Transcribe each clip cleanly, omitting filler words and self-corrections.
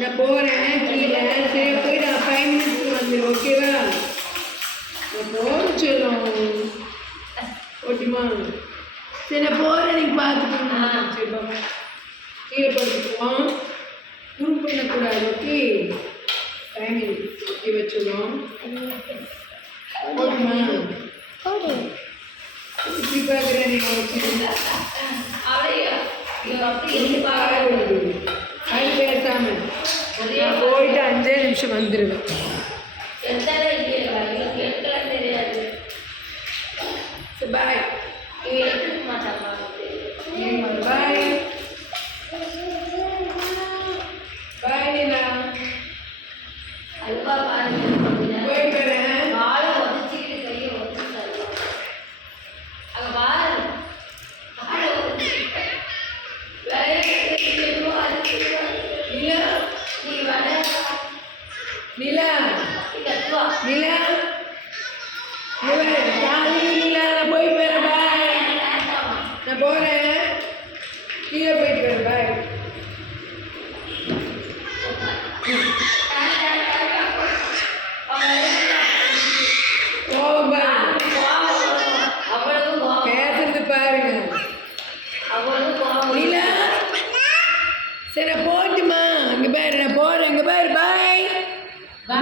நான் போகிறேன் கீழே. சரி போய் நான் 5 மினிட்ஸ்க்கு வந்துடும். ஓகேவா? நான் போகிறேன் சொல்லும். ஓகேமா? சரி நான் போகிறேன். நீங்கள் பார்த்துக்கோங்க. சரி பாப்பா கீழே படுத்துக்குவோம். குரூப் பண்ணக்கூடாது. Okay 5 minutes. ஓகே வச்சுடும். ஓகேமா? இப்படி பார்க்குறேன். நீங்கள் அது பேசாம நான் போயிட்டு 5 நிமிஷம் வந்துடுவேன். பாய் பாய் பாய் நீலா. போயிட்டு வரேன். நிலா நிலா நிலா நான் போய் போகிறேன். பாய் நான் போகிறேன். கீழே போயிட்டு வரேன். பாய் பேசுறது பாருங்க. நிலா சரி போட்டுமா. அங்கே பாரு நான் போகிறேன். அங்கே பாரு. பாய்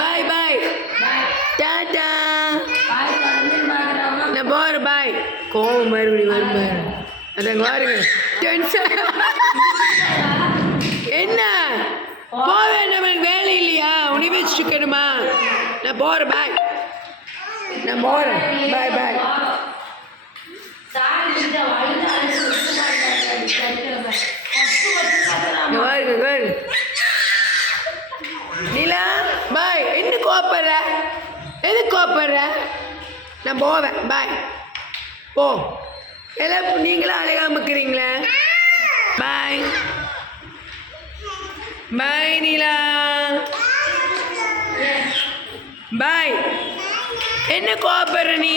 பாய் பாய் டாடா. நான் போகிறேன். பாய் கோவம் மறுபடியும் வரும் பாரு. அதாங்க பாருங்க டென்ஷன். என்ன போவேன். நம்ம வேலை இல்லையா? உனி வச்சுக்கணுமா? நான் போகிறேன். பாய் நான் போகிறேன். பாய் பாய். பாருங்க நிலா பாய். என்ன கோப்படுற? எது கோப்படுற? நான் போவேன். பாய் போ. எல்லாம் நீங்களும் அழகாம இருக்கிறீங்களே. பாய் பாய் நிலா பாய். என்ன கோப்படுற நீ?